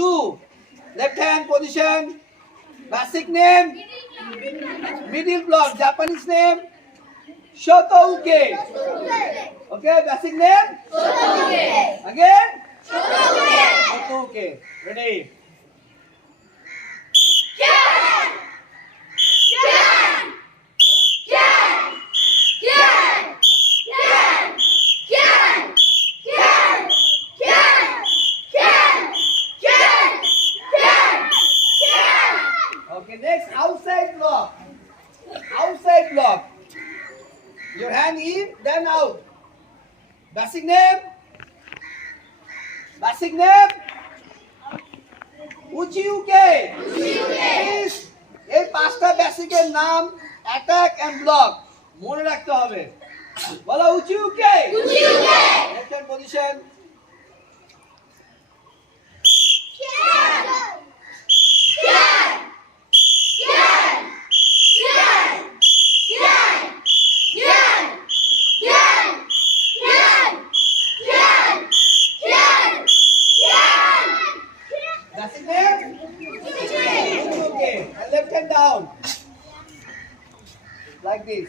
2. Left hand position. Basic name. Middle block. Japanese name. Shotouke. Okay, basic name. Again. Shotouke. Ready. Okay, next outside block. Outside block. Your hand in, then out. Basic name. Basic name. Uchiuke. Please, এই পাঁচটা বেসিকের নাম attack end block মনে রাখতে হবে। বলো উচিউকে। Left hand position. Basic name. Okay. And left hand down. Like this.